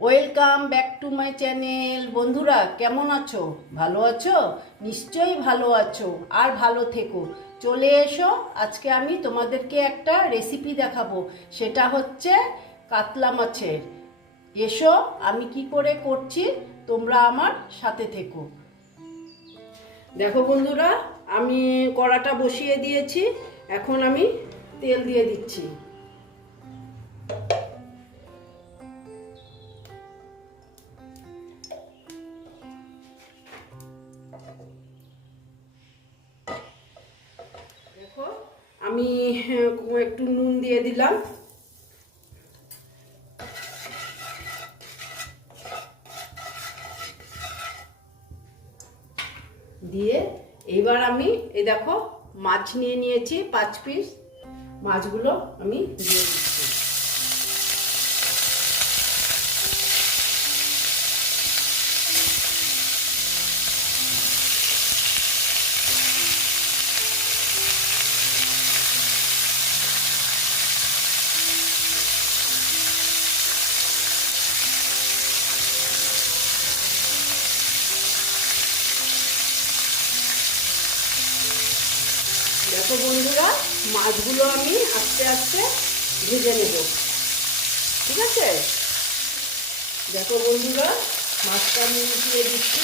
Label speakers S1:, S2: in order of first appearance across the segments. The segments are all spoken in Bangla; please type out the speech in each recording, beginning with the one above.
S1: Welcome back to my channel. বন্ধুরা, কেমন আছো? ভালো আছো? নিশ্চয়ই ভালো আছো আর ভালো থেকো। চলে এসো, আজকে আমি তোমাদেরকে একটা রেসিপি দেখাবো। সেটা হচ্ছে কাতলা মাছের। এসো, আমি কি করে করছি তোমরা আমার সাথে থেকো। দেখো বন্ধুরা, আমি কড়াটা বসিয়ে দিয়েছি। এখন আমি তেল দিয়ে দিচ্ছি। দিলাম। দিয়ে এবার আমি, এই দেখো, মাছ নিয়ে নিয়েছি, পাঁচ পিস মাছগুলো আমি দিয়ে দিচ্ছি আস্তে আস্তে ভেজে নেব। ঠিক আছে? দেখো বন্ধুরা মাছটা আমি উঠিয়ে দিচ্ছি।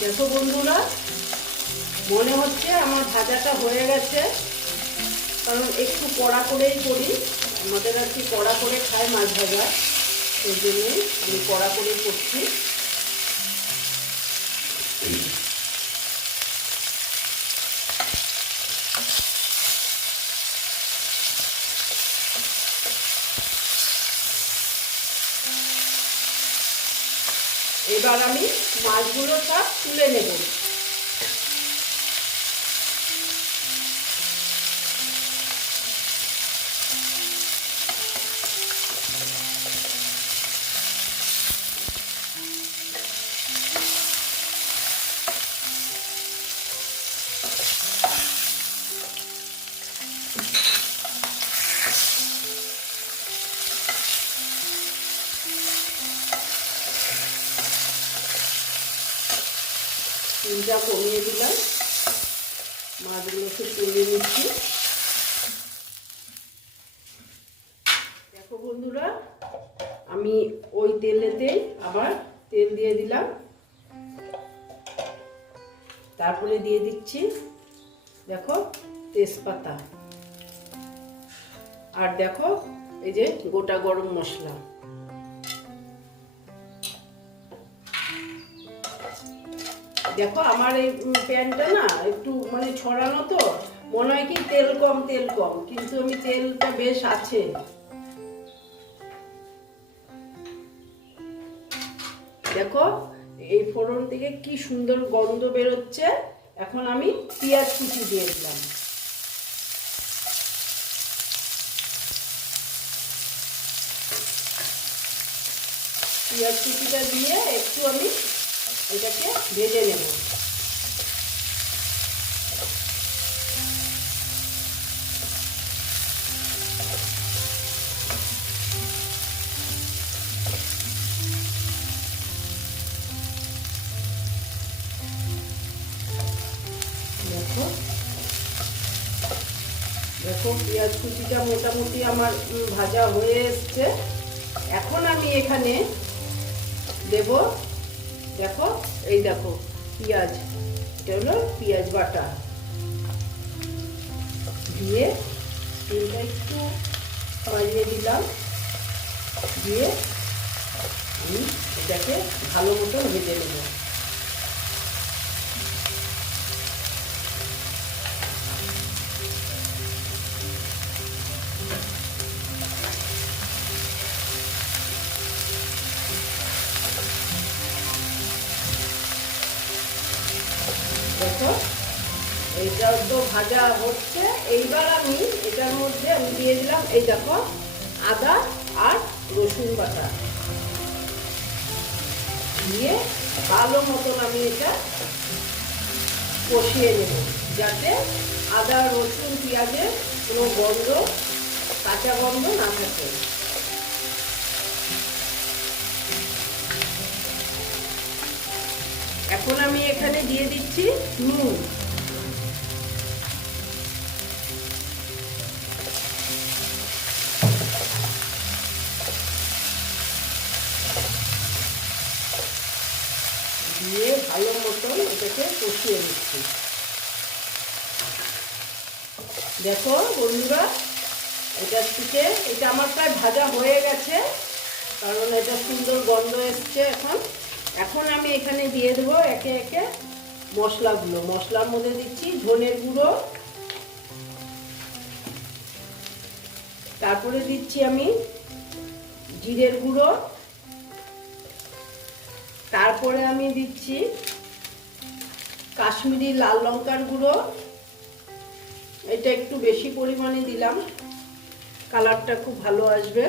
S1: দেখো বন্ধুরা, মনে হচ্ছে আমার ভাজাটা হয়ে গেছে। কারণ একটু কড়া করেই করি। আমাদের আর কি কড়া করে খায় মাছ ভাজা, সেই জন্যই আমি কড়া করেই করছি। এবার আমি মাছগুলো সব তুলে নেব। চিনটা কমিয়ে দিলাম। মাছগুলোকে তুলে নিচ্ছি। দেখো বন্ধুরা, আমি ওই তেলেতে আবার তেল দিয়ে দিলাম। তারপরে দিয়ে দিচ্ছি, দেখো, তেজপাতা। আর দেখো, এই যে গোটা গরম মশলা। দেখো আমার এই প্যানটা না একটু মানে ছড়ানো তো, মনে হয় কি তেল কম তেল কম, কিন্তু আমি তেলটা বেশ আছে। দেখো, এই ফোড়ন থেকে কি সুন্দর গন্ধ বেরোচ্ছে। এখন আমি পেঁয়াজ কুচি দিয়ে দিলাম। পেঁয়াজ কুচিটা দিয়ে একটু আমি এটাকে ভেজে নেব। দেখো। দেখো, পেঁয়াজ কুচিটা মোটামুটি আমার ভাজা হয়ে এসছে। এখন আমি এখানে দেব দেখো, এই দেখো, পেঁয়াজ, এটা হলো পেঁয়াজ বাটা। দিয়ে তেলটা একটু বাজিয়ে দিলাম। দিয়ে আমি এটাকে ভালো মতো ভেজে নেব। দেখো এইটা তো ভাজা হচ্ছে। এইবার আমি এটার মধ্যে আমি দিয়ে দিলাম এই দেখো, আদা আর রসুন বাটা। দিয়ে ভালো মতন আমি এটা কষিয়ে নেব, যাতে আদা, রসুন, পেঁয়াজের কোনো গন্ধ, কাঁচা গন্ধ না থাকে। এখন আমি এখানে দিয়ে দিচ্ছি নুন। দিয়ে ভালো মতন এটাকে কষিয়ে নিচ্ছি। দেখো বন্ধুরা এটা থেকে এটা আমার প্রায় ভাজা হয়ে গেছে, কারণ এটা সুন্দর গন্ধ এসছে এখন। এখন আমি এখানে দিয়ে দেবো একে একে মশলাগুলো। মশলার মধ্যে দিচ্ছি ধনের গুঁড়ো। তারপরে দিচ্ছি আমি জিরের গুঁড়ো। তারপরে আমি দিচ্ছি কাশ্মীরি লাল লঙ্কার গুঁড়ো। এটা একটু বেশি পরিমাণে দিলাম। কালারটা খুব ভালো আসবে।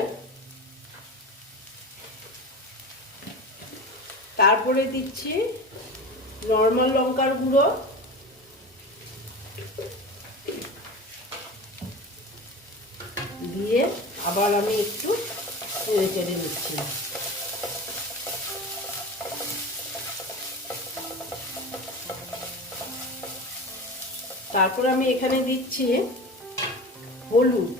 S1: তারপরে দিচ্ছি নর্মাল লঙ্কার গুঁড়ো। দিয়ে আবার আমি একটু নেড়ে চেড়ে নিচ্ছি। তারপর আমি এখানে দিচ্ছি হলুদ।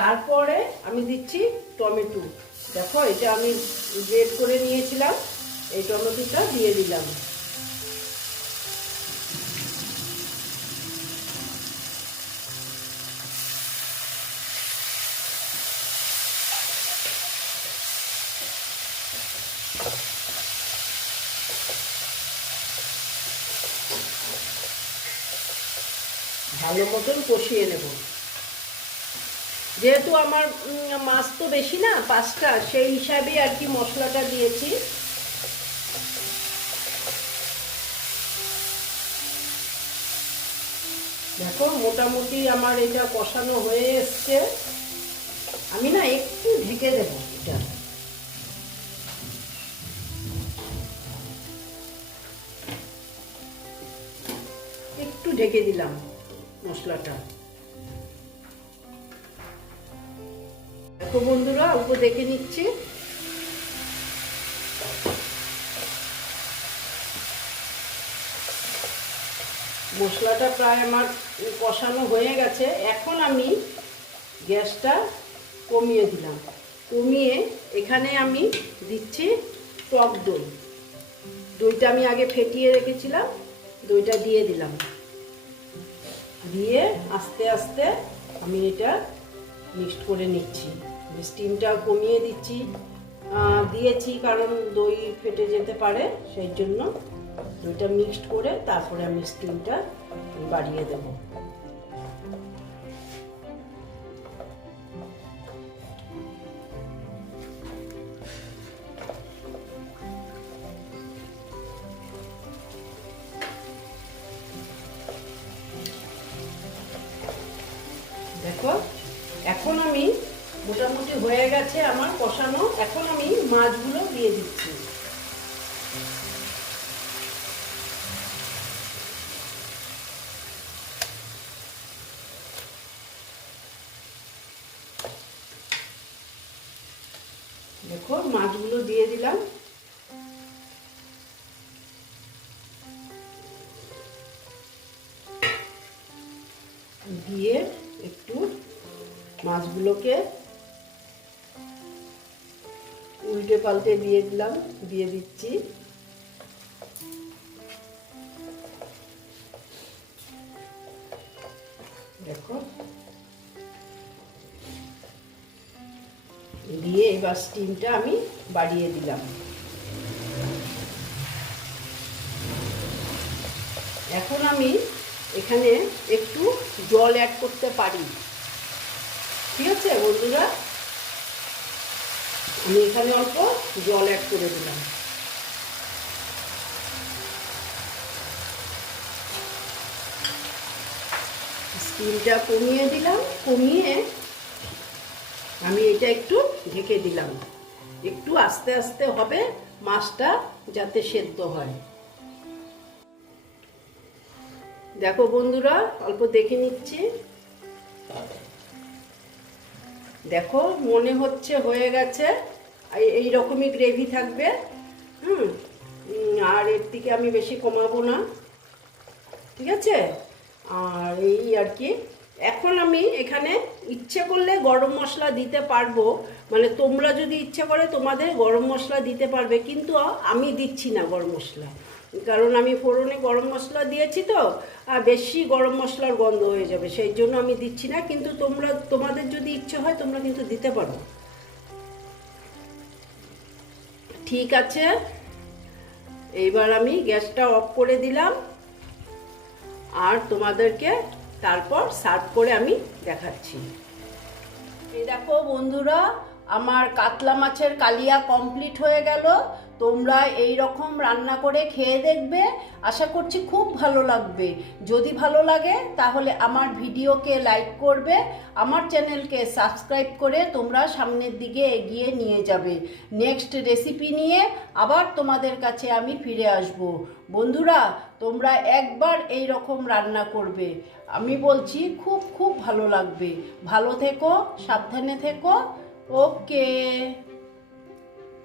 S1: তারপরে আমি দিচ্ছি টমেটো। দেখো, এটা আমি গ্রেড করে নিয়েছিলাম, এই টমেটোটা দিয়ে দিলাম। ভালো মতন কষিয়ে নেব। যেহেতু আমার মাছ তো বেশি না, পাঁচটা, সেই হিসাবে আর কি মশলাটা দিয়েছি। দেখো, মোটামুটি আমার এটা কষানো হয়ে এসছে। আমি না একটু ঢেকে দেবো এটা। একটু ঢেকে দিলাম মশলাটা। দেখো বন্ধুরা, অল্প দেখে নিচ্ছি। মশলাটা প্রায় আমার কষানো হয়ে গেছে। এখন আমি গ্যাসটা কমিয়ে দিলাম। কমিয়ে এখানে আমি দিচ্ছি টক দই। দইটা আমি আগে ফেটিয়ে রেখেছিলাম, দইটা দিয়ে দিলাম। দিয়ে আস্তে আস্তে আমি এটা মিক্সড করে নিচ্ছি। স্টিমটা কমিয়ে দিচ্ছি। দিয়েছি কারণ দই ফেটে যেতে পারে, সেই জন্য দইটা মিক্সড করে তারপরে আমি স্টিমটা বাড়িয়ে দেব। দেখো হয়ে গেছে আমার কষানো। এখন আমি মাছগুলো দিয়ে দিচ্ছি। দেখো মাছগুলো দিয়ে দিলাম। উল্টে পাল্টে দিয়ে দিলাম, দিয়ে দিচ্ছি। দেখো। দিয়ে এবার স্টিমটা আমি বাড়িয়ে দিলাম। এখন আমি এখানে একটু জল অ্যাড করতে পারি। ঠিক আছে, বন্ধুরা? আমি এখানে অল্প জল অ্যাড করে দিলাম। স্টিমটা কমিয়ে দিলাম, কমিয়ে আমি এটা একটু ঢেকে দিলাম। একটু আস্তে আস্তে হবে মাছটা যাতে সেদ্ধ হয়। দেখো বন্ধুরা, অল্প দেখে নিচ্ছি। দেখো, মনে হচ্ছে হয়ে গেছে। এই- রকমই গ্রেভি থাকবে। হুম আর এর থেকে আমি বেশি কমাবো না। ঠিক আছে? আর এই আর কি। এখন আমি এখানে ইচ্ছে করলে গরম মশলা দিতে পারব। মানে তোমরা যদি ইচ্ছে করে তোমাদের গরম মশলা দিতে পারবে, কিন্তু আমি দিচ্ছি না গরম মশলা। কারণ আমি ফোড়নে গরম মশলা দিয়েছি তো, আর বেশি গরম মশলার গন্ধ হয়ে যাবে, সেই জন্য আমি দিচ্ছি না, কিন্তু তোমরা, তোমাদের যদি ইচ্ছে হয় তোমরা কিন্তু দিতে পারো। ঠিক আছে, এইবার আমি গ্যাসটা অফ করে দিলাম, আর তোমাদেরকে তারপর সার্ভ করে আমি দেখাচ্ছি। এই দেখো বন্ধুরা, আমার কাতলা মাছের কালিয়া কমপ্লিট হয়ে গেল। তোমরা এই রকম রান্না করে খেয়ে দেখবে। আশা করছি খুব ভালো লাগবে। যদি ভালো লাগে, তাহলে আমার ভিডিওকে লাইক করবে, আমার চ্যানেলকে সাবস্ক্রাইব করে তোমরা সামনের দিকে এগিয়ে নিয়ে যাবে। নেক্সট রেসিপি নিয়ে আবার তোমাদের কাছে আমি ফিরে আসব। বন্ধুরা, তোমরা একবার এই রকম রান্না করবে। আমি বলছি, খুব খুব ভালো লাগবে। ভালো থেকো, সাবধানে থেকো। ওকে।